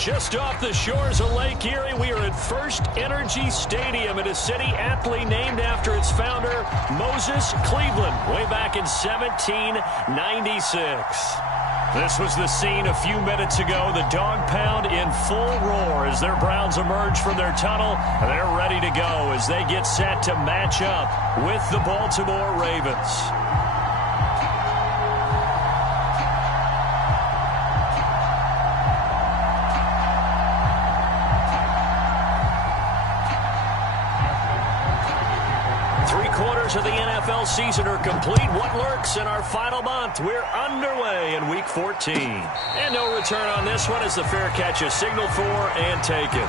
Just off the shores of Lake Erie, we are at First Energy Stadium in a city aptly named after its founder, Moses Cleveland, way back in 1796. This was the scene a few minutes ago. The dog pound in full roar as their Browns emerge from their tunnel. They're ready to go as they get set to match up with the Baltimore Ravens. 3/4 of the NFL season are complete. What lurks in our final month? We're underway in Week 14. And no return on this one as the fair catch is signaled for and taken.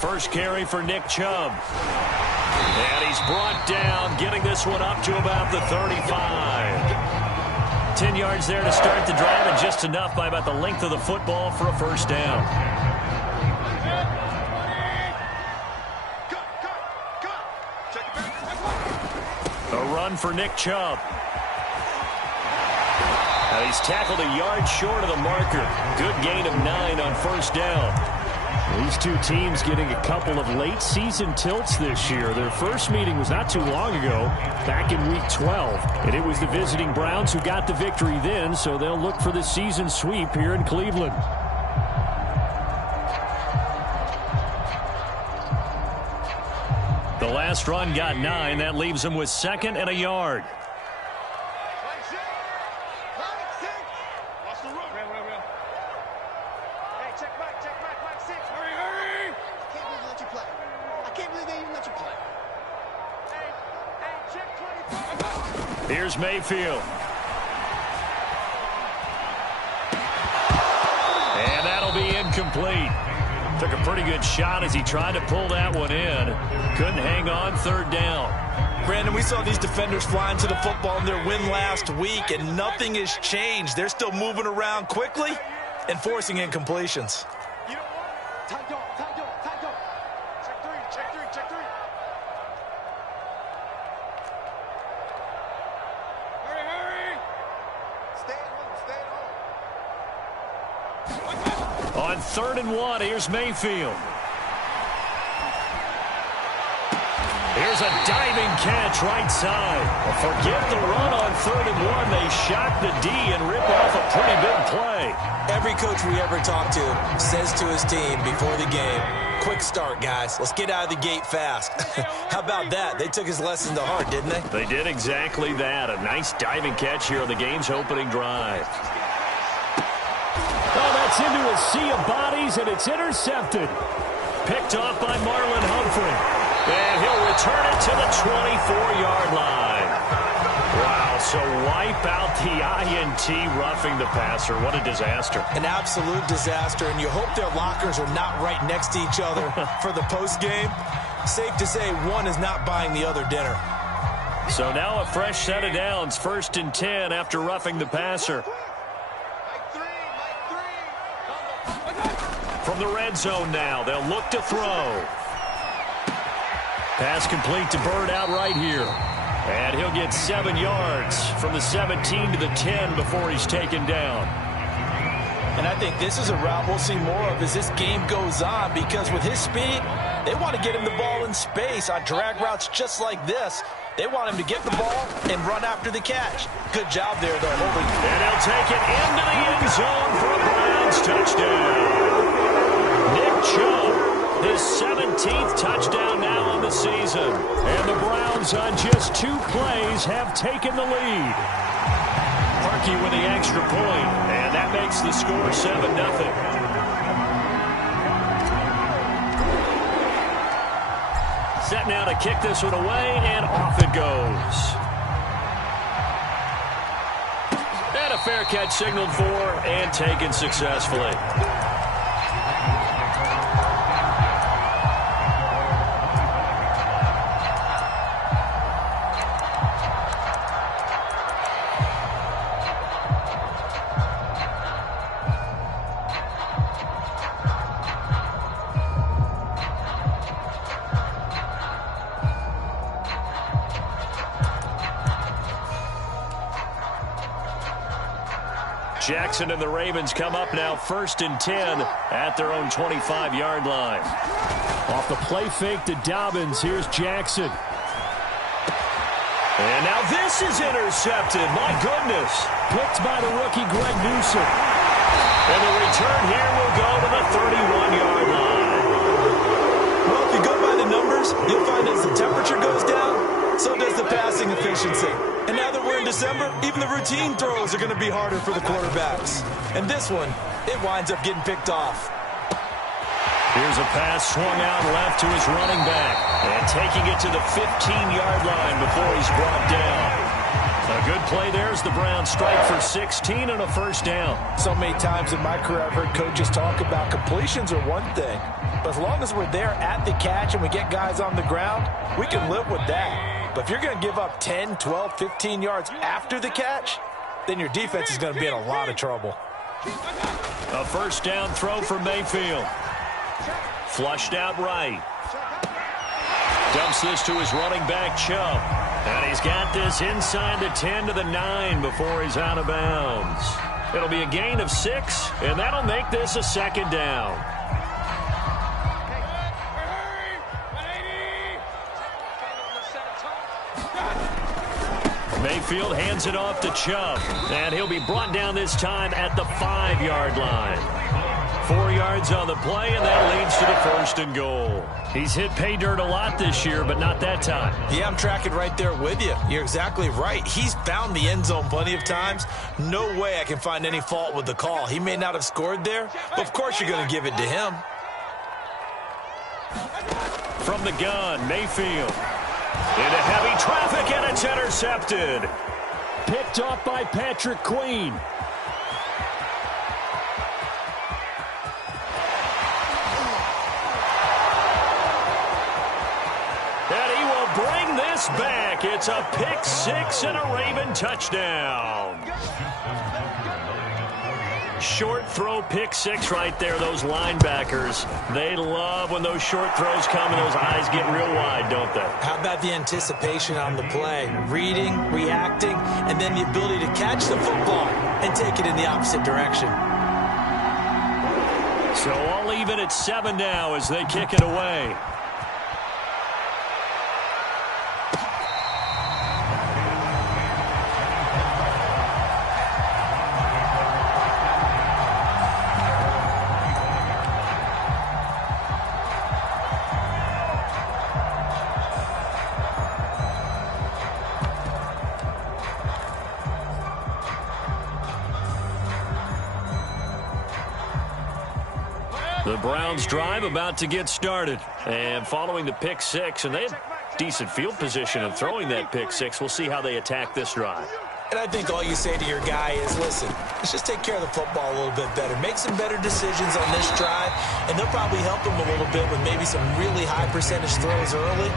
First carry for Nick Chubb. And he's brought down, getting this one up to about the 35. 10 yards there to start the drive, and just enough by about the length of the football for a first down. A run for Nick Chubb. Now he's tackled a yard short of the marker. Good gain of 9 on first down. These two teams getting a couple of late season tilts this year. Their first meeting was not too long ago, back in Week 12. And it was the visiting Browns who got the victory then, so they'll look for the season sweep here in Cleveland. The last run got 9. That leaves them with 2nd and a yard. Here's Mayfield. And that'll be incomplete. Took a pretty good shot as he tried to pull that one in. Couldn't hang on, third down. Brandon, we saw these defenders flying to the football in their win last week, and nothing has changed. They're still moving around quickly and forcing incompletions. You know what? Time go. Check three. Hurry. Stay at home. On 3rd and 1, here's Mayfield. Here's a diving catch right side. Well, forget the run on 3rd and 1. They shock the D and rip off a pretty big play. Every coach we ever talk to says to his team before the game, quick start, guys. Let's get out of the gate fast. How about that? They took his lesson to heart, didn't they? They did exactly that. A nice diving catch here on the game's opening drive. Oh, that's into a sea of bodies, and it's intercepted. Picked off by Marlon Humphrey. And he'll return it to the 24-yard line. Wow, so wipe out the INT roughing the passer. What a disaster. An absolute disaster, and you hope their lockers are not right next to each other for the postgame. Safe to say one is not buying the other dinner. So now a fresh set of downs, 1st and 10 after roughing the passer. From the red zone now, they'll look to throw. Pass complete to Byrd out right here. And he'll get 7 yards from the 17 to the 10 before he's taken down. And I think this is a route we'll see more of as this game goes on, because with his speed, they want to get him the ball in space on drag routes just like this. They want him to get the ball and run after the catch. Good job there, though, holding. And he'll take it into the end zone for a Browns touchdown. Nick Chubb, his 17th touchdown now on the season. And the Browns on just 2 plays have taken the lead. Harkey with the extra point, and that makes the score 7-0. Set now to kick this one away, and off it goes. And a fair catch signaled for and taken successfully. Jackson and the Ravens come up now 1st and 10 at their own 25-yard line. Off the play fake to Dobbins. Here's Jackson. And now this is intercepted. My goodness. Picked by the rookie Greg Newsome. And the return here will go to the 31-yard line. Well, if you go by the numbers, you'll find as the temperature goes down, so does the passing efficiency. And now that we're in December, even the routine throws are going to be harder for the quarterbacks. And this one, it winds up getting picked off. Here's a pass swung out left to his running back. And taking it to the 15-yard line before he's brought down. A good play there as the Browns strike for 16 and a 1st down. So many times in my career I've heard coaches talk about completions are one thing. But as long as we're there at the catch and we get guys on the ground, we can live with that. But if you're going to give up 10, 12, 15 yards after the catch, then your defense is going to be in a lot of trouble. A 1st down throw for Mayfield. Flushed out right. Dumps this to his running back, Chubb. And he's got this inside the 10 to the 9 before he's out of bounds. It'll be a gain of 6, and that'll make this a 2nd down. Mayfield hands it off to Chubb, and he'll be brought down this time at the 5-yard line. 4 yards on the play, and that leads to the 1st and goal. He's hit pay dirt a lot this year, but not that time. Yeah, I'm tracking right there with you. You're exactly right. He's found the end zone plenty of times. No way I can find any fault with the call. He may not have scored there, but of course you're going to give it to him. From the gun, Mayfield. Into heavy traffic, and it's intercepted. Picked off by Patrick Queen. And he will bring this back. It's a pick 6 and a Raven touchdown. Short throw, pick 6 right there. Those linebackers, they love when those short throws come and those eyes get real wide, don't they? How about the anticipation on the play? Reading, reacting, and then the ability to catch the football and take it in the opposite direction. So all even at 7 now as they kick it away. The Browns drive about to get started. And following the pick six, and they had decent field position of throwing that pick six. We'll see how they attack this drive. And I think all you say to your guy is, listen, let's just take care of the football a little bit better. Make some better decisions on this drive, and they'll probably help him a little bit with maybe some really high percentage throws early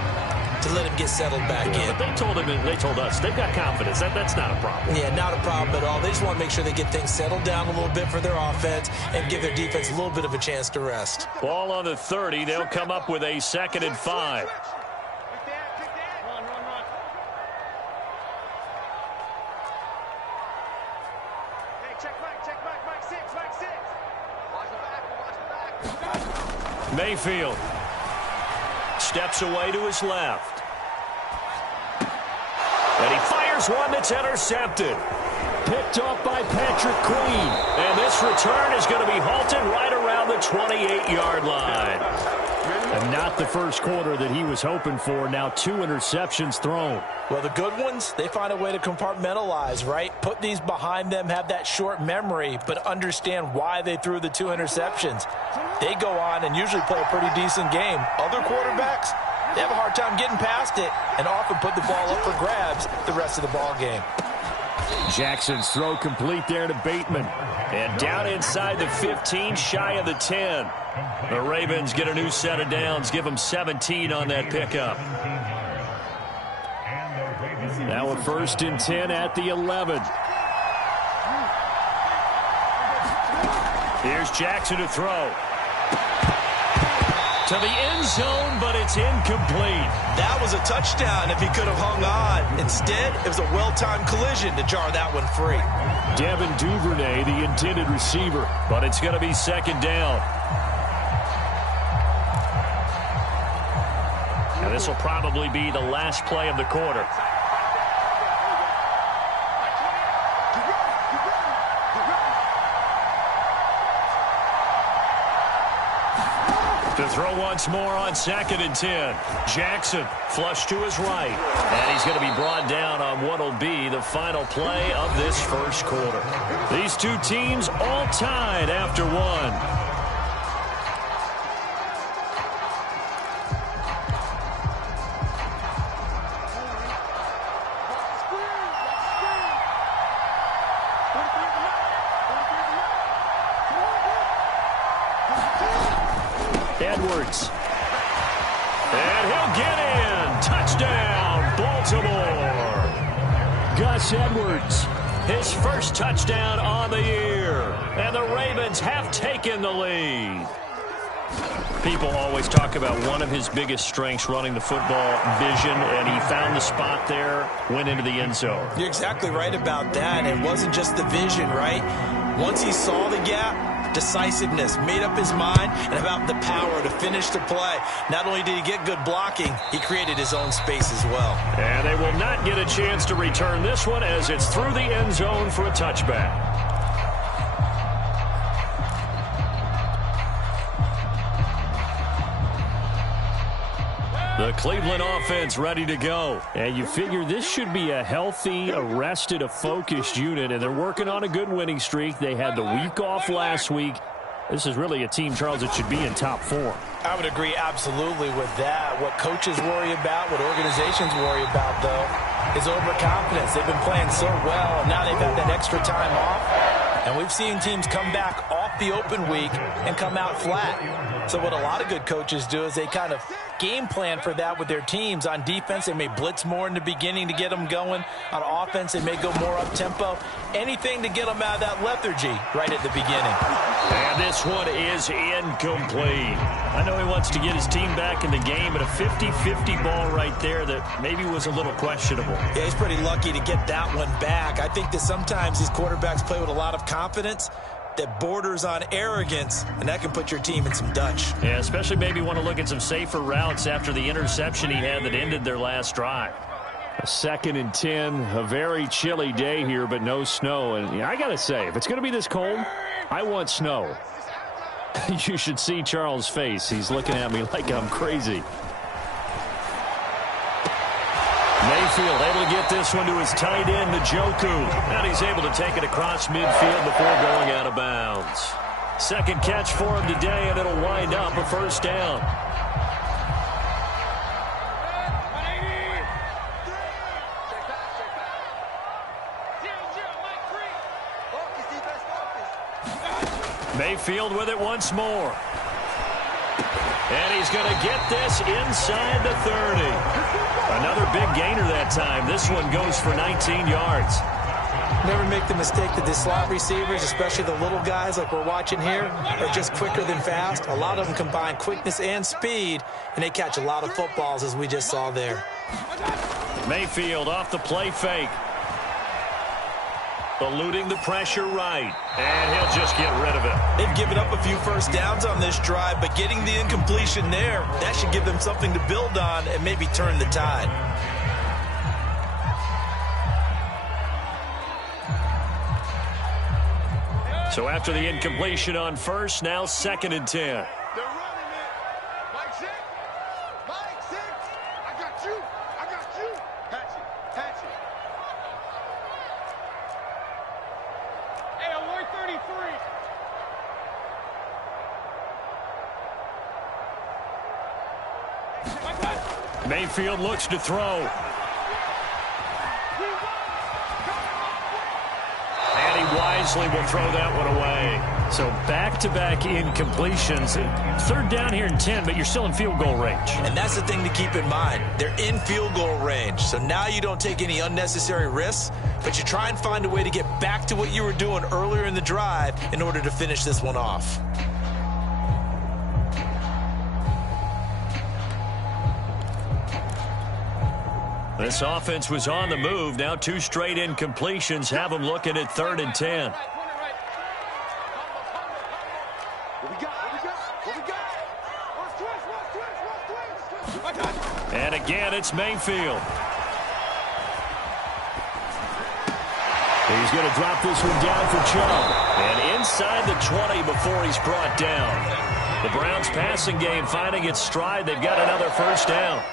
to let him get settled back in. But they told him, and they told us, they've got confidence. That's not a problem. Yeah, not a problem at all. They just want to make sure they get things settled down a little bit for their offense and give their defense a little bit of a chance to rest. Ball on the 30. They'll come up with a 2nd and 5. Mayfield steps away to his left. And he fires one that's intercepted. Picked off by Patrick Queen. And this return is going to be halted right around the 28-yard line. And not the first quarter that he was hoping for. Now 2 interceptions thrown. Well, the good ones, they find a way to compartmentalize, right? Put these behind them, have that short memory, but understand why they threw the 2 interceptions. They go on and usually play a pretty decent game. Other quarterbacks, they have a hard time getting past it and often put the ball up for grabs the rest of the ball game. Jackson's throw complete there to Bateman. And down inside the 15, shy of the 10. The Ravens get a new set of downs, give them 17 on that pickup. Now a 1st and 10 at the 11. Here's Jackson to throw. To the end zone, but it's incomplete. That was a touchdown if he could have hung on. Instead, it was a well-timed collision to jar that one free. Devin Duvernay, the intended receiver, but it's going to be 2nd down. Now this will probably be the last play of the quarter. To throw once more on 2nd and 10. Jackson flush to his right. And he's going to be brought down on what will be the final play of this first quarter. These two teams all tied after 1. Edwards. And he'll get in. Touchdown, Baltimore. Gus Edwards, his first touchdown on the year. And the Ravens have taken the lead. People always talk about one of his biggest strengths, running the football, vision, and he found the spot there, went into the end zone. You're exactly right about that. It wasn't just the vision, right? Once he saw the gap, decisiveness, made up his mind, and about the power to finish the play. Not only did he get good blocking, he created his own space as well. And they will not get a chance to return this one as it's through the end zone for a touchback. The Cleveland offense ready to go. And you figure this should be a healthy, arrested, a focused unit, and they're working on a good winning streak. They had the week off last week. This is really a team, Charles, that should be in top form. I would agree absolutely with that. What coaches worry about, what organizations worry about, though, is overconfidence. They've been playing so well, and now they've had that extra time off. And we've seen teams come back off the open week and come out flat. So what a lot of good coaches do is they kind of game plan for that with their teams. On defense, they may blitz more in the beginning to get them going. On offense, they may go more up-tempo. Anything to get them out of that lethargy right at the beginning. And this one is incomplete. I know he wants to get his team back in the game, but a 50-50 ball right there that maybe was a little questionable. Yeah, he's pretty lucky to get that one back. I think that sometimes these quarterbacks play with a lot of confidence that borders on arrogance, and that can put your team in some Dutch. Yeah, especially maybe want to look at some safer routes after the interception he had that ended their last drive. A 2nd and 10, a very chilly day here, but no snow. And yeah, I got to say, if it's going to be this cold, I want snow. You should see Charles' face. He's looking at me like I'm crazy. Mayfield able to get this one to his tight end, Njoku. And he's able to take it across midfield before going out of bounds. Second catch for him today, and it'll wind up a first down. Mayfield with it once more. And he's going to get this inside the 30. Another big gainer that time. This one goes for 19 yards. Never make the mistake that the slot receivers, especially the little guys like we're watching here, are just quicker than fast. A lot of them combine quickness and speed, and they catch a lot of footballs, as we just saw there. Mayfield off the play fake. Eluding the pressure right. And he'll just get rid of it. They've given up a few first downs on this drive, but getting the incompletion there, that should give them something to build on and maybe turn the tide. So after the incompletion on first, now 2nd and 10. They're running it. Mike 6. Mike 6. I got you. I got you. Patch it. Patch it. Hey, Lloyd 33. Mayfield looks to throw. And he wisely will throw that one away. So back-to-back incompletions. 3rd down here and 10, but you're still in field goal range. And that's the thing to keep in mind. They're in field goal range. So now you don't take any unnecessary risks, but you try and find a way to get back to what you were doing earlier in the drive in order to finish this one off. This offense was on the move. Now 2 straight incompletions have them looking at 3rd and 10. And again, it's Mayfield. He's going to drop this one down for Chubb. And inside the 20 before he's brought down. The Browns passing game finding its stride. They've got another first down.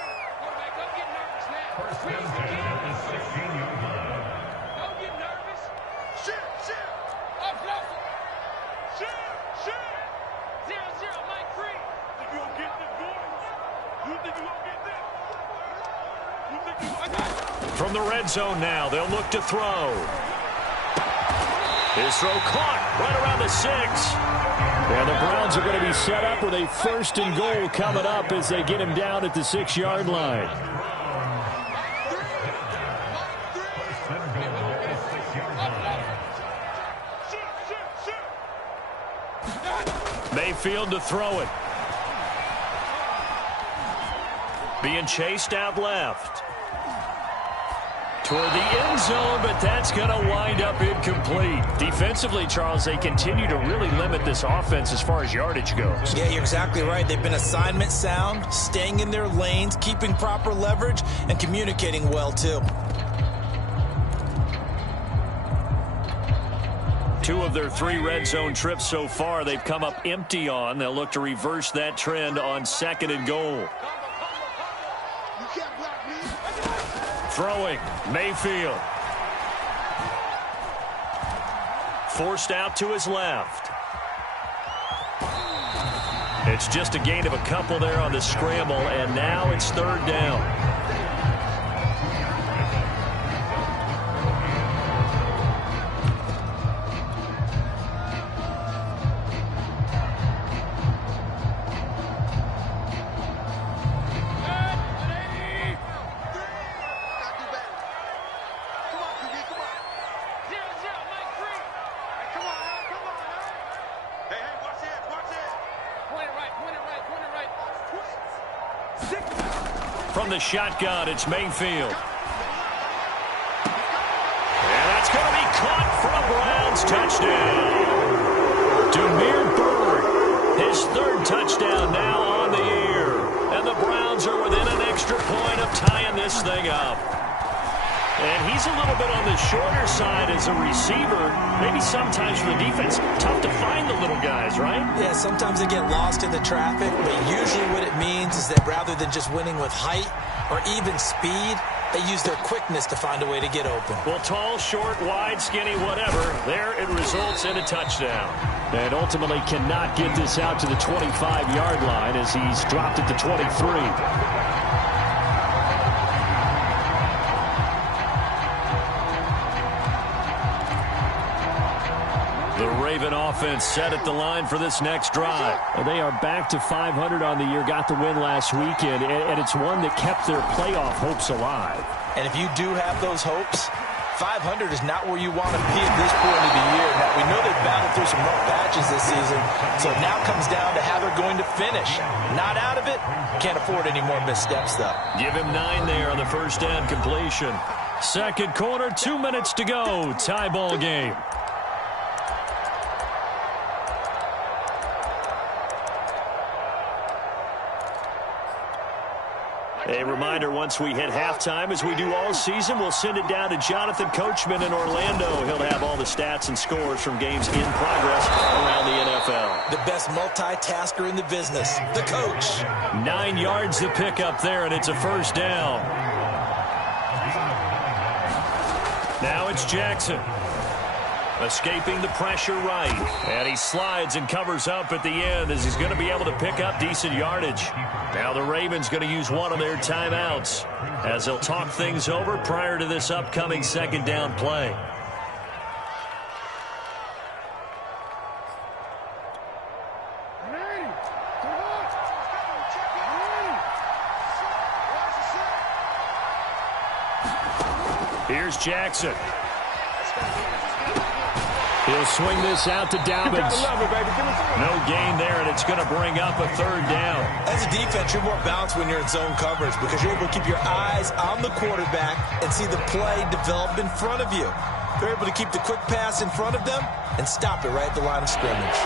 From the red zone now, they'll look to throw. His throw caught right around the 6. And the Browns are going to be set up with a 1st and goal coming up as they get him down at the 6-yard line. Mayfield to throw it. Being chased out left. Toward the end zone, but that's going to wind up incomplete. Defensively, Charles, they continue to really limit this offense as far as yardage goes. Yeah, you're exactly right. They've been assignment sound, staying in their lanes, keeping proper leverage, and communicating well, too. 2 of their 3 red zone trips so far, they've come up empty on. They'll look to reverse that trend on 2nd and goal. Throwing, Mayfield. Forced out to his left. It's just a gain of a couple there on the scramble, and now it's 3rd down. From the shotgun, it's Mayfield. And that's going to be caught for a Browns touchdown. Damiere Byrd, his 3rd touchdown now on the year. And the Browns are within an extra point of tying this thing up. And he's a little bit on the shorter side as a receiver. Maybe sometimes for the defense, tough to find the little guys, right? Yeah, sometimes they get lost in the traffic, but usually what it means is that rather than just winning with height or even speed, They use their quickness to find a way to get open. Well, tall, short, wide, skinny, whatever, there it results in a touchdown. And ultimately cannot get this out to the 25-yard line as he's dropped at the 23. The Raven offense set at the line for this next drive. Well, they are back to 500 on the year, got the win last weekend, and it's one that kept their playoff hopes alive. And if you do have those hopes, 500 is not where you want to be at this point of the year. Now, we know they've battled through some rough patches this season, so it now comes down to how they're going to finish. Not out of it, can't afford any more missteps, though. Give him 9 there on the first down completion. Second quarter, 2 minutes to go. Tie ball game. A reminder, once we hit halftime, as we do all season, we'll send it down to Jonathan Coachman in Orlando. He'll have all the stats and scores from games in progress around the NFL. The best multitasker in the business, the coach. 9 yards to pick up there, and it's a first down. Now it's Jackson. Escaping the pressure right. And he slides and covers up at the end as he's going to be able to pick up decent yardage. Now the Ravens going to use one of their timeouts as they'll talk things over prior to this upcoming second down play. Here's Jackson. He'll swing this out to Dobbins. No gain there, and it's going to bring up a third down. As a defense, you're more balanced when you're in zone coverage because you're able to keep your eyes on the quarterback and see the play develop in front of you. They're able to keep the quick pass in front of them and stop it right at the line of scrimmage.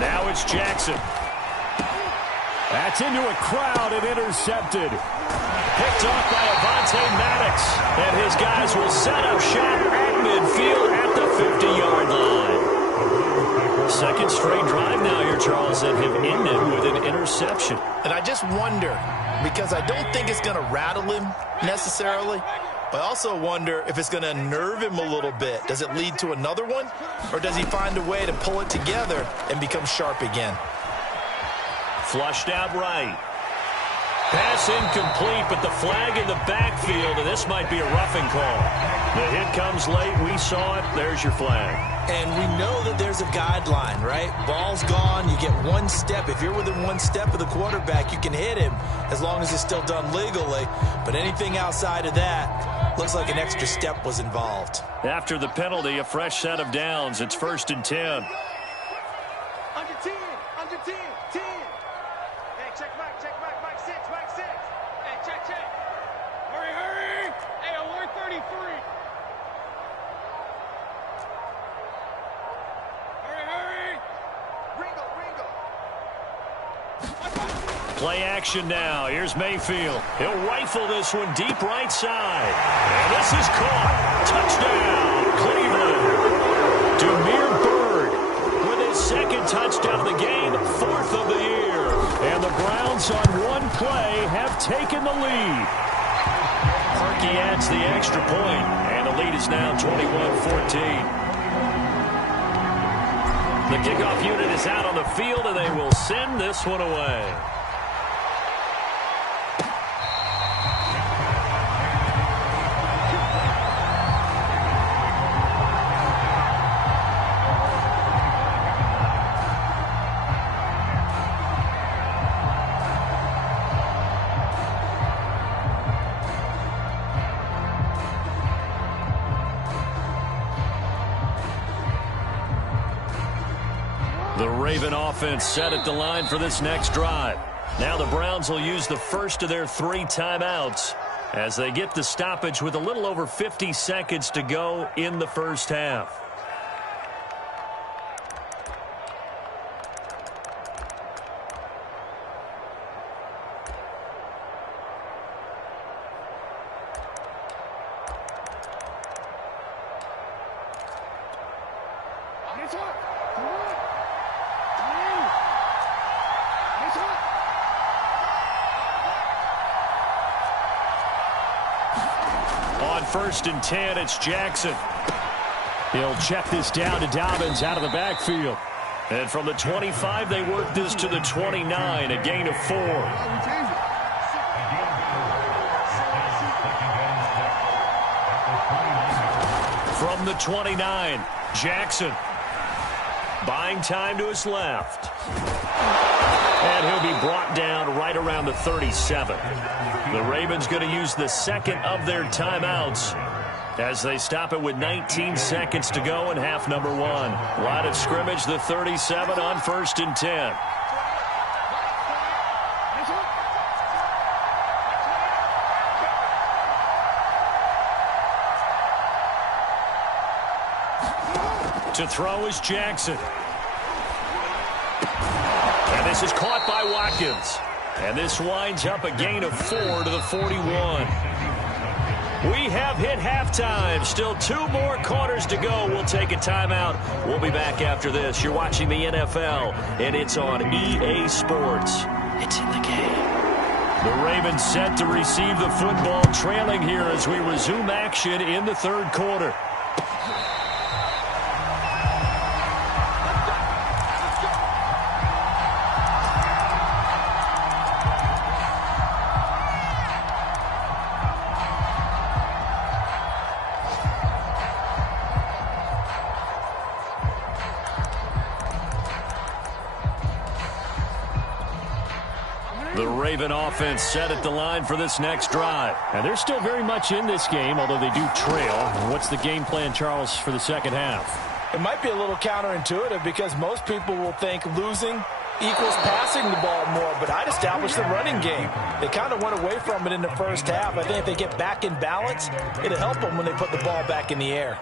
Now it's Jackson. That's into a crowd and intercepted. Picked off by Avonte Maddox. And his guys will set up shop at midfield at the 50-yard line. Second straight drive now here, Charles, that have ended with an interception. And I just wonder, because I don't think it's going to rattle him necessarily, but I also wonder if it's going to nerve him a little bit. Does it lead to another one? Or does he find a way to pull it together and become sharp again? Flushed out right. Pass incomplete, but the flag in the backfield, and this might be a roughing call. The hit comes late. We saw it. There's your flag. And we know that there's a guideline, right? Ball's gone. You get one step. If you're within one step of the quarterback, you can hit him as long as it's still done legally. But anything outside of that, looks like an extra step was involved. After the penalty, a fresh set of downs. It's 1st and 10. Under 10, under 10, 10. Hey, check Mike, Mike 6, Mike 6. Hey, check. Hurry, hurry. Hey, alert 33. Hurry. Ringo. Play action now. Here's Mayfield. He'll rifle this one deep right side. And this is caught. Touchdown, Cleveland. Damiere Byrd with his second touchdown of the game, 4th of the year. And the Browns on one play have taken the lead. Harkey adds the extra point, and the lead is now 21-14. The kickoff unit is out on the field, and they will send this one away. The Raven offense set at the line for this next drive. Now the Browns will use the first of their 3 timeouts as they get the stoppage with a little over 50 seconds to go in the first half. On 1st and 10, it's Jackson. He'll check this down to Dobbins out of the backfield. And from the 25, they work this to the 29, a gain of 4. From the 29, Jackson. Buying time to his left. And he'll be brought down right around the 37. The Ravens going to use the second of their timeouts as they stop it with 19 seconds to go in half number 1. Line of scrimmage, the 37 on 1st and 10. To throw is Jackson. And this is caught by Watkins. And this winds up a gain of 4 to the 41. We have hit halftime. Still 2 more quarters to go. We'll take a timeout. We'll be back after this. You're watching the NFL, and it's on EA Sports. It's in the game. The Ravens set to receive the football, trailing here as we resume action in the 3rd quarter. The Raven offense set at the line for this next drive. And they're still very much in this game, although they do trail. What's the game plan, Charles, for the second half? It might be a little counterintuitive because most people will think losing equals passing the ball more, but I'd establish the running game. They kind of went away from it in the first half. I think if they get back in balance, it'll help them when they put the ball back in the air.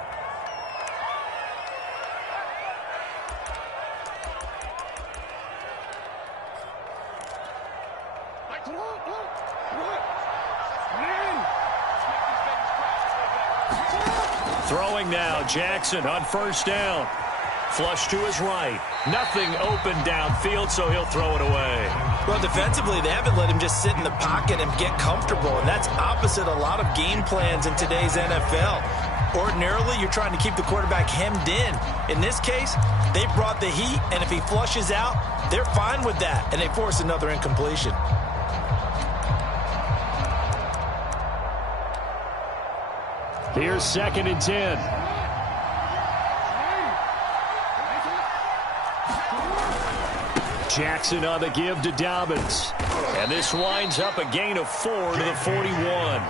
Throwing now, Jackson on 1st down. Flush to his right. Nothing open downfield, so he'll throw it away. Well, defensively, they haven't let him just sit in the pocket and get comfortable, and that's opposite a lot of game plans in today's NFL. Ordinarily, you're trying to keep the quarterback hemmed in. In this case, they brought the heat, and if he flushes out, they're fine with that, and they force another incompletion. Here's 2nd and 10. Jackson on the give to Dobbins. And this winds up a gain of 4 to the 41.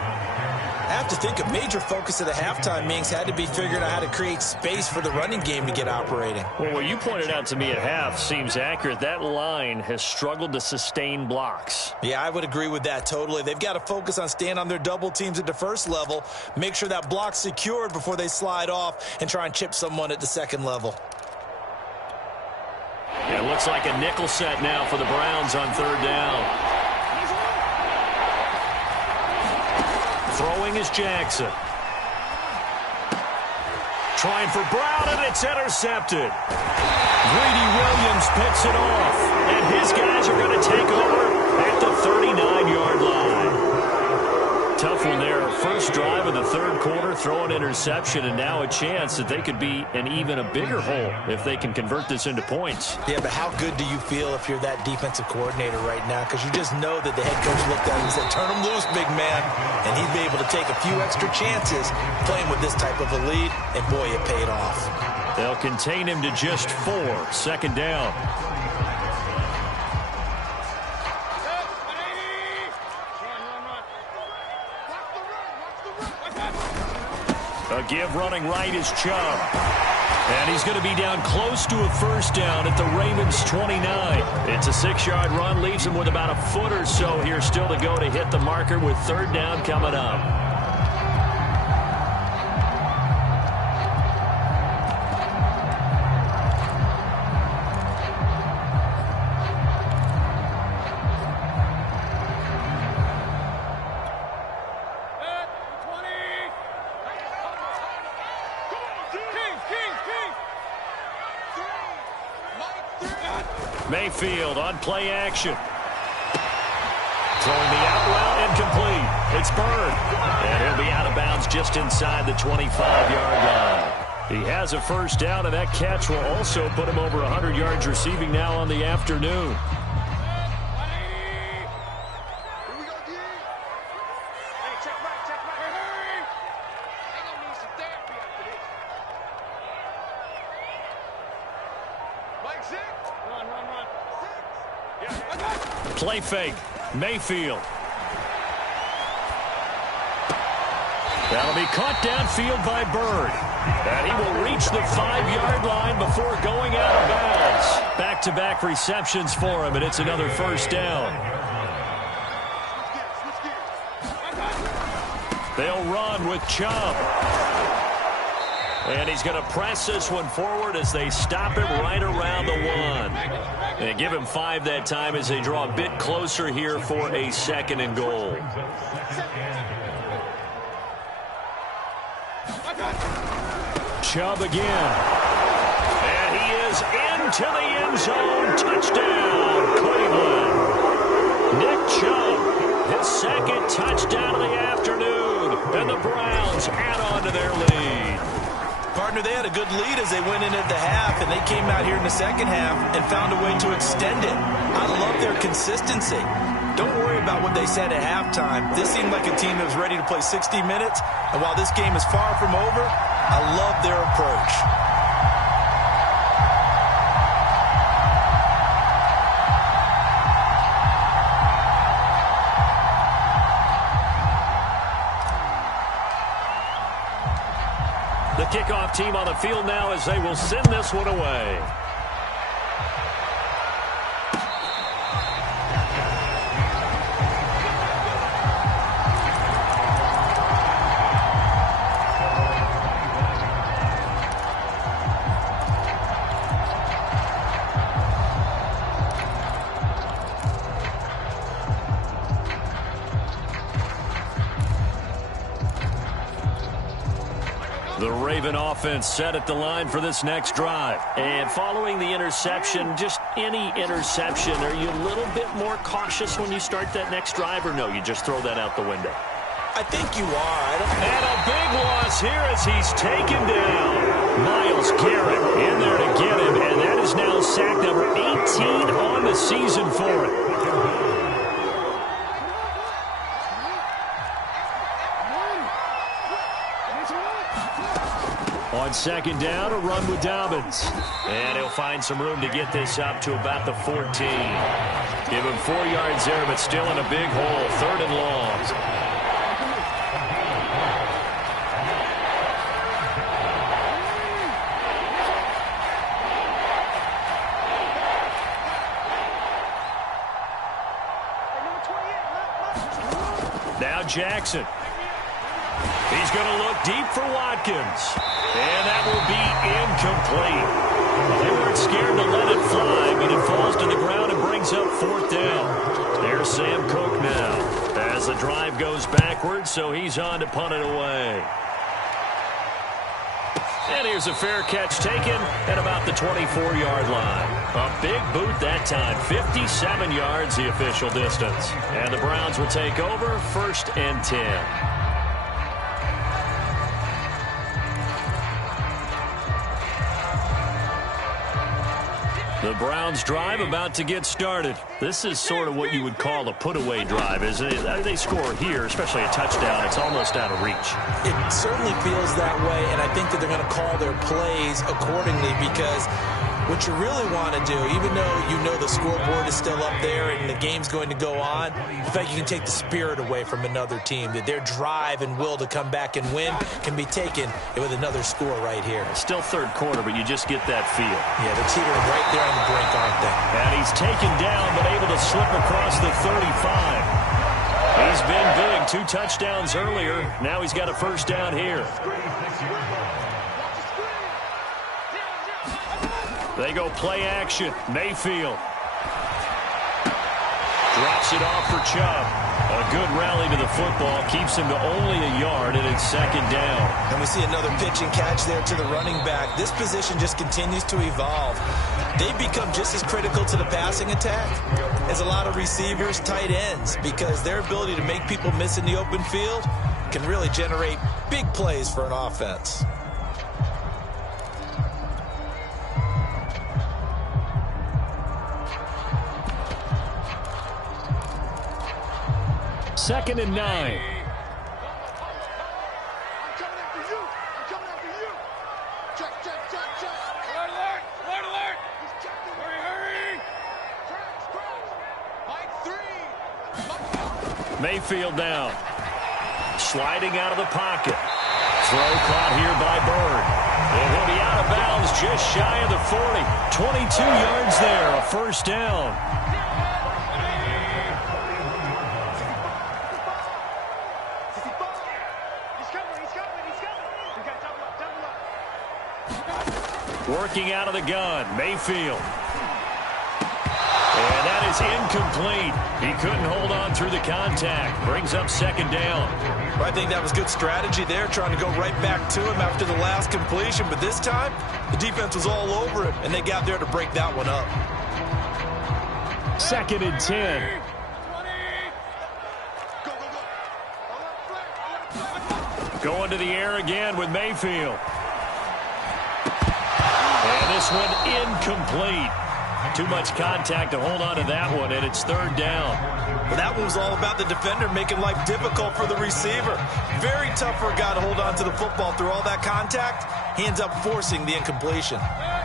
I have to think a major focus of the halftime meetings had to be figuring out how to create space for the running game to get operating. Well, what you pointed out to me at half seems accurate. That line has struggled to sustain blocks. Yeah, I would agree with that totally. They've got to focus on staying on their double teams at the first level, make sure that block's secured before they slide off and try and chip someone at the second level. Yeah, it looks like a nickel set now for the Browns on 3rd down. Throwing is Jackson. Trying for Brown, and it's intercepted. Greedy Williams picks it off, and his guys are going to take over at the 39-yard line. Tough one there. First drive of the 3rd quarter, throw an interception, and now a chance that they could be in even a bigger hole if they can convert this into points. Yeah, but how good do you feel if you're that defensive coordinator right now? Because you just know that the head coach looked at him and said, turn him loose, big man. And he'd be able to take a few extra chances playing with this type of a lead, and boy, it paid off. They'll contain him to just 4. 2nd down. A give running right is Chubb. And he's going to be down close to a 1st down at the Ravens 29. It's a 6-yard run, leaves him with about a foot or so here still to go to hit the marker with 3rd down coming up. Mayfield on play action. Throwing the out route incomplete. It's Bird. And he'll be out of bounds just inside the 25-yard line. He has a first down, and that catch will also put him over 100 yards receiving now on the afternoon. Play fake. Mayfield. That'll be caught downfield by Bird. And he will reach the 5-yard line before going out of bounds. Back-to-back receptions for him, and it's another first down. They'll run with Chubb. And he's going to press this one forward as they stop him right around the 1. And give him 5 that time as they draw a bit closer here for a 2nd and goal. Chubb again. And he is into the end zone. Touchdown, Cleveland. Nick Chubb, his 2nd touchdown of the afternoon. And the Browns add on to their lead. Partner, they had a good lead as they went into the half, and they came out here in the second half and found a way to extend it. I love their consistency. Don't worry about what they said at halftime. This seemed like a team that was ready to play 60 minutes, and while this game is far from over, I love their approach. The kickoff team on the field now as they will send this one away. The Raven offense set at the line for this next drive. And following the interception, just any interception, are you a little bit more cautious when you start that next drive, or no, you just throw that out the window? I think you are. And a big loss here as he's taken down. Myles Garrett in there to get him, and that is now sack number 18 on the season for him. On 2nd down, a run with Dobbins. And he'll find some room to get this up to about the 14. Give him 4 yards there, but still in a big hole. 3rd and long. Now Jackson. He's going to look deep for Watkins. And that will be incomplete. They weren't scared to let it fly, but it falls to the ground and brings up 4th down. There's Sam Cook now as the drive goes backwards, so he's on to punt it away. And here's a fair catch taken at about the 24-yard line. A big boot that time. 57 yards the official distance. And the Browns will take over 1st and 10. The Browns drive about to get started. This is sort of what you would call a put-away drive, isn't it? They score here, especially a touchdown. It's almost out of reach. It certainly feels that way, and I think that they're going to call their plays accordingly because what you really want to do, even though you know the scoreboard is still up there and the game's going to go on, in fact, you can take the spirit away from another team, that their drive and will to come back and win can be taken with another score right here. Still 3rd quarter, but you just get that feel. Yeah, they're teetering right there on the brink, aren't they? And he's taken down, but able to slip across the 35. He's been big. 2 touchdowns earlier. Now he's got a first down here. They go play action. Mayfield. Drops it off for Chubb. A good rally to the football. Keeps him to only a yard, and it's 2nd down. And we see another pitch and catch there to the running back. This position just continues to evolve. They've become just as critical to the passing attack as a lot of receivers, tight ends, because their ability to make people miss in the open field can really generate big plays for an offense. Second and 9. I'm coming after you. I'm coming after you. Check, check, check, check. Alert, alert, alert, alert. He's checking. Hurry, hurry. Crash, crash. Mike 3. Mayfield down. Sliding out of the pocket. Throw caught here by Bird. And he'll be out of bounds just shy of the 40. 22 yards there, a first down. Working out of the gun, Mayfield. And that is incomplete. He couldn't hold on through the contact. Brings up second down. I think that was good strategy there, trying to go right back to him after the last completion. But this time, the defense was all over him, and they got there to break that one up. Second and 10. Going to the air again with Mayfield. And this one incomplete. Too much contact to hold on to that one, and it's third down. Well, that one was all about the defender making life difficult for the receiver. Very tough for a guy to hold on to the football through all that contact. He ends up forcing the incompletion.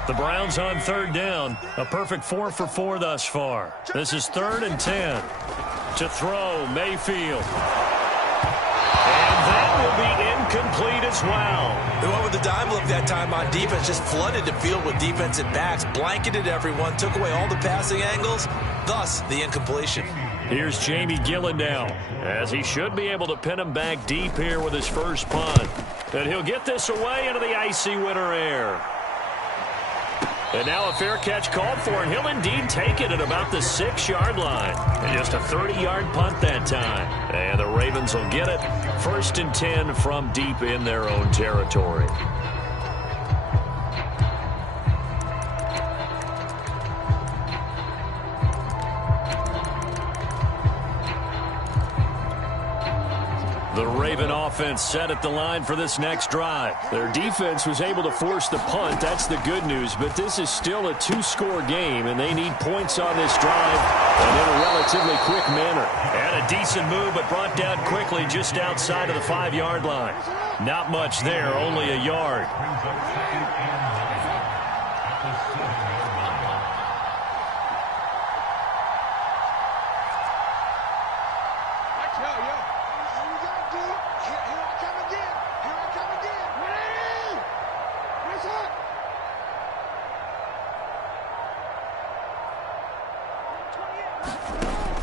The Browns on third down. A perfect 4 for 4 thus far. This is third and 10. To throw, Mayfield. And that will be incomplete as well. They went with the dime look that time on defense, just flooded the field with defensive backs, blanketed everyone, took away all the passing angles, thus the incompletion. Here's Jamie Gillen now, as he should be able to pin him back deep here with his first punt. And he'll get this away into the icy winter air. And now a fair catch called for, and he'll indeed take it at about the 6-yard line. And just a 30-yard punt that time. And the Ravens will get it. First and 10 from deep in their own territory. The Raven offense set at the line for this next drive. Their defense was able to force the punt. That's the good news. But this is still a 2-score game, and they need points on this drive and in a relatively quick manner. And a decent move, but brought down quickly just outside of the 5-yard line. Not much there, only a yard.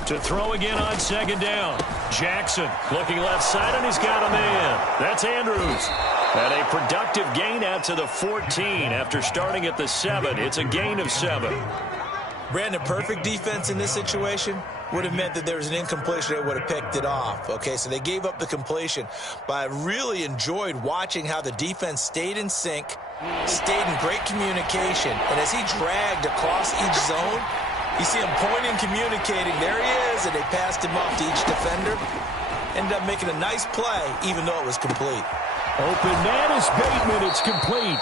To throw again on second down. Jackson looking left side, and he's got a man. That's Andrews. And a productive gain out to the 14 after starting at the 7. It's a gain of 7. Brandon, perfect defense in this situation would have meant that there was an incompletion. They would have picked it off. Okay, so they gave up the completion. But I really enjoyed watching how the defense stayed in sync, stayed in great communication. And as he dragged across each zone, you see him pointing, communicating. There he is, and they passed him off to each defender. Ended up making a nice play, even though it was complete. Open man is Bateman. It's complete.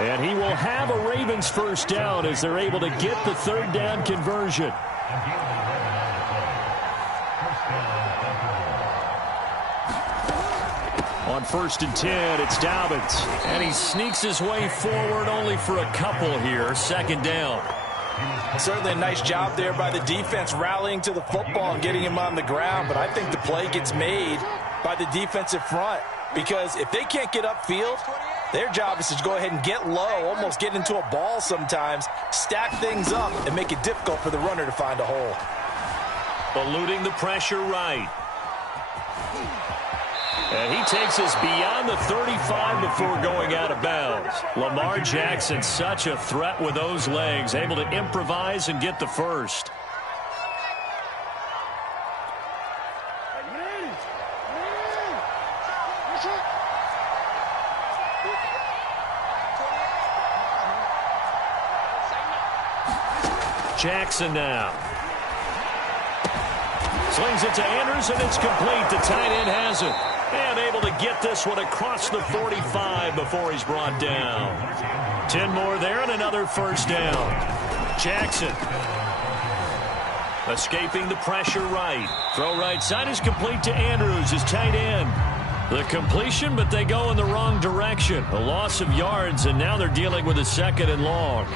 And he will have a Ravens first down as they're able to get the third down conversion. On first and 10, it's Dobbins. And he sneaks his way forward only for a couple here. Second down. Certainly a nice job there by the defense rallying to the football and getting him on the ground. But I think the play gets made by the defensive front. Because if they can't get upfield, their job is to go ahead and get low, almost get into a ball sometimes, stack things up, and make it difficult for the runner to find a hole. Eluding the pressure right. And he takes us beyond the 35 before going out of bounds. Lamar Jackson, such a threat with those legs, able to improvise and get the first. Jackson now. Slings it to Anderson. It's complete. The tight end has it. And able to get this one across the 45 before he's brought down. 10 more there and another first down. Jackson escaping the pressure right. Throw right side is complete to Andrews, his tight end. The completion, but they go in the wrong direction. A loss of yards, and now they're dealing with a 2nd and long.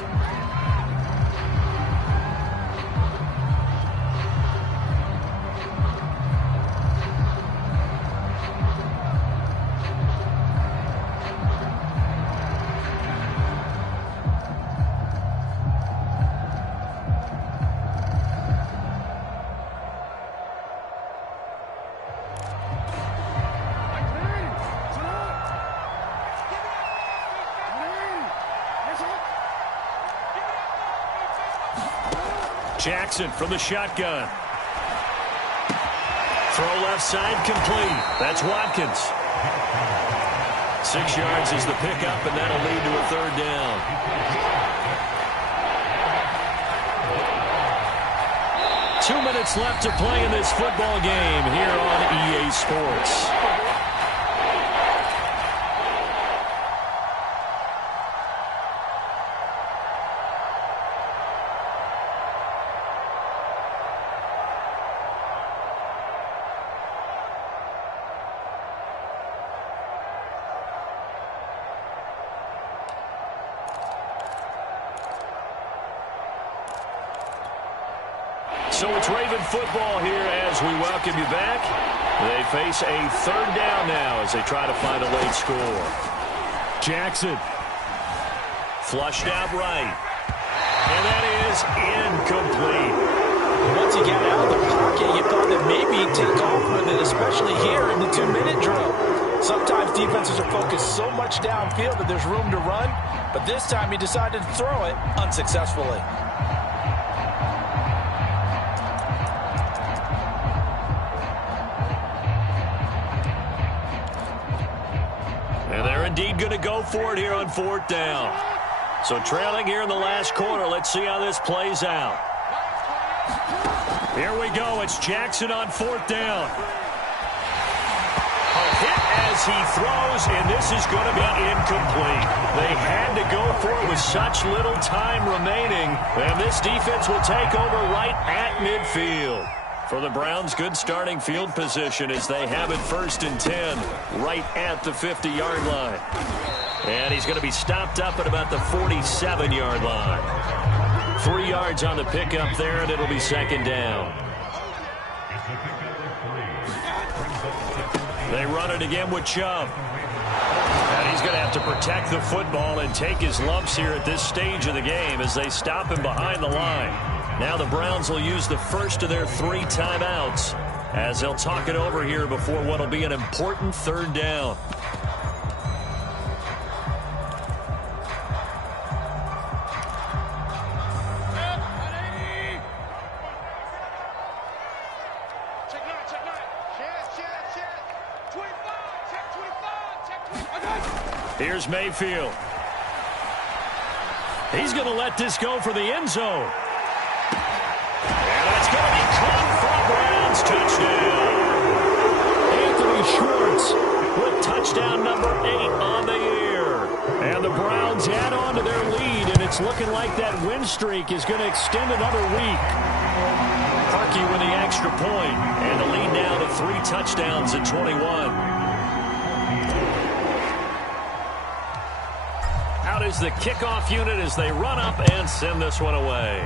Jackson from the shotgun. Throw left side complete. That's Watkins. 6 yards is the pickup, and that'll lead to a 3rd down. Two minutes left to play in this football game here on EA Sports. So it's Raven football here as we welcome you back. They face a 3rd down now as they try to find a late score. Jackson. Flushed out right. And that is incomplete. Once he got out of the pocket, you thought that maybe he'd take off with it, especially here in the 2-minute drill. Sometimes defenses are focused so much downfield that there's room to run, but this time he decided to throw it unsuccessfully. And they're indeed going to go for it here on 4th down. So trailing here in the last quarter. Let's see how this plays out. Here we go. It's Jackson on 4th down. A hit as he throws, and this is going to be incomplete. They had to go for it with such little time remaining. And this defense will take over right at midfield. For the Browns, good starting field position as they have it 1st and 10 right at the 50-yard line. And he's going to be stopped up at about the 47-yard line. 3 yards on the pickup there, and it'll be 2nd down. They run it again with Chubb. And he's going to have to protect the football and take his lumps here at this stage of the game as they stop him behind the line. Now the Browns will use the first of their 3 timeouts as they'll talk it over here before what will be an important 3rd down. Check 9, check 9. Check. 25, check 25, check 25. Here's Mayfield. He's going to let this go for the end zone. And that's going to be caught for a Browns touchdown. Anthony Schwartz with touchdown number 8 on the year. And the Browns add on to their lead, and it's looking like that win streak is going to extend another week. Parkey with the extra point, and the lead now to 3 touchdowns at 21. Out is the kickoff unit as they run up and send this one away.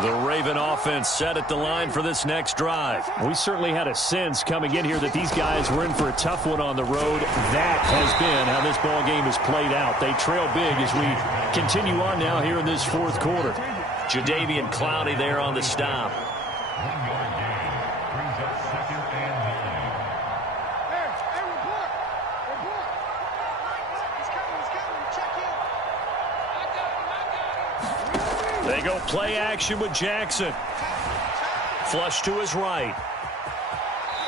The Raven offense set at the line for this next drive. We certainly had a sense coming in here that these guys were in for a tough one on the road. That has been how this ball game has played out. They trail big as we continue on now here in this 4th quarter. Jadeveon Clowney there on the stop. They go play action with Jackson. Flush to his right.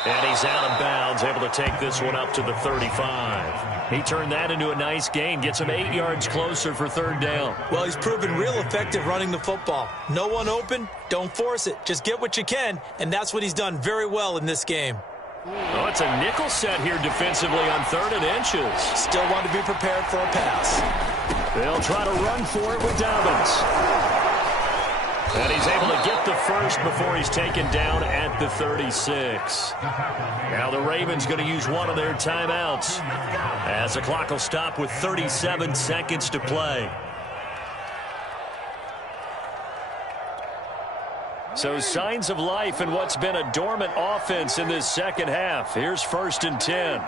And he's out of bounds, able to take this one up to the 35. He turned that into a nice gain, gets him 8 yards closer for third down. Well, he's proven real effective running the football. No one open, don't force it. Just get what you can, and that's what he's done very well in this game. Oh, it's a nickel set here defensively on 3rd and inches. Still want to be prepared for a pass. They'll try to run for it with Dobbins. And he's able to get the first before he's taken down at the 36. Now the Ravens going to use one of their timeouts as the clock will stop with 37 seconds to play. So signs of life in what's been a dormant offense in this second half. Here's 1st and 10.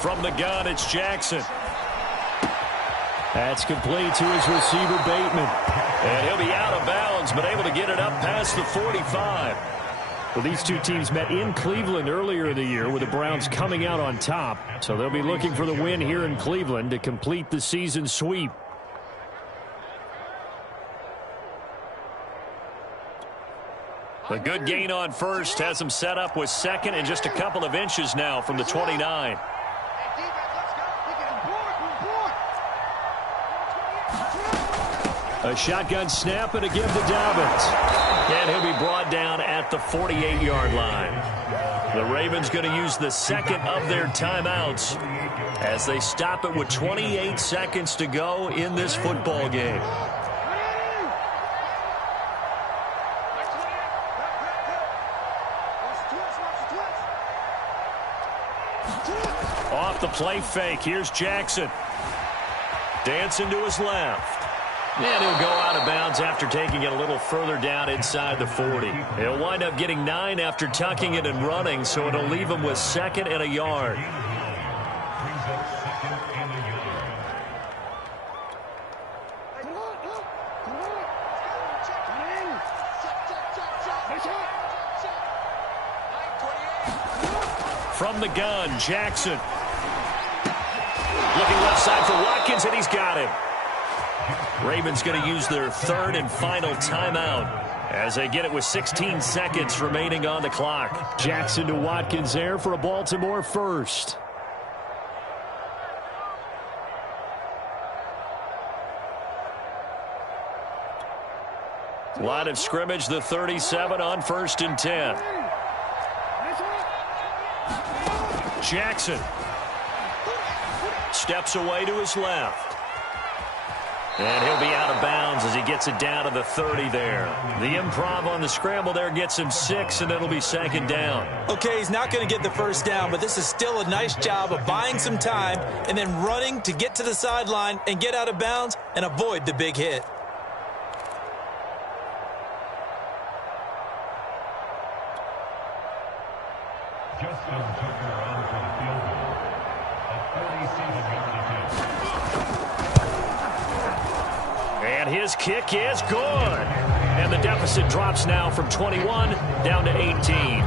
From the gun, it's Jackson. That's complete to his receiver, Bateman. And he'll be out of bounds, but able to get it up past the 45. Well, these two teams met in Cleveland earlier in the year with the Browns coming out on top. So they'll be looking for the win here in Cleveland to complete the season sweep. A good gain on first has him set up with 2nd and just a couple of inches now from the 29. A shotgun snap and a give to Dobbins. And he'll be brought down at the 48-yard line. The Ravens going to use the 2nd of their timeouts as they stop it with 28 seconds to go in this football game. Off the play fake, here's Jackson. Dancing to his left. And he'll go out of bounds after taking it a little further down inside the 40. He'll wind up getting 9 after tucking it and running, so it'll leave him with 2nd and a yard. From the gun, Jackson. Looking left side for Watkins, and he's got him. Ravens going to use their 3rd and final timeout as they get it with 16 seconds remaining on the clock. Jackson to Watkins there for a Baltimore first. Line of scrimmage, the 37 on 1st and 10. Jackson steps away to his left. And he'll be out of bounds as he gets it down to the 30 there. The improv on the scramble there gets him 6, and it'll be 2nd down. Okay, he's not going to get the first down, but this is still a nice job of buying some time and then running to get to the sideline and get out of bounds and avoid the big hit. And his kick is good. And the deficit drops now from 21 down to 18.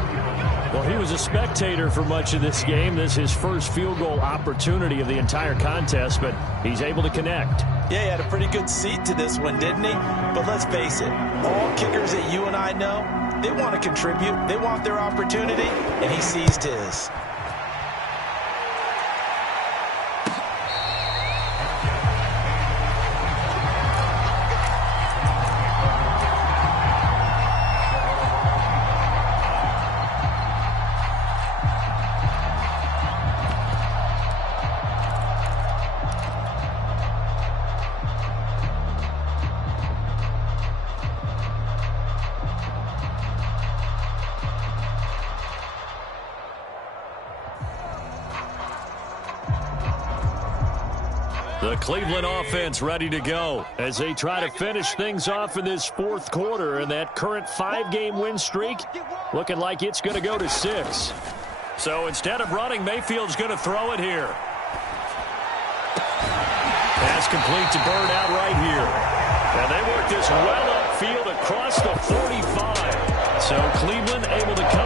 Well, he was a spectator for much of this game. This is his first field goal opportunity of the entire contest, but he's able to connect. Yeah, he had a pretty good seat to this one, didn't he? But let's face it, all kickers that you and I know, they want to contribute. They want their opportunity, and he seized his. The Cleveland offense ready to go as they try to finish things off in this 4th quarter, and that current 5-game win streak looking like it's going to go to 6. So instead of running, Mayfield's going to throw it here. Pass complete to Bird out right here. And they work this well upfield across the 45. So Cleveland able to come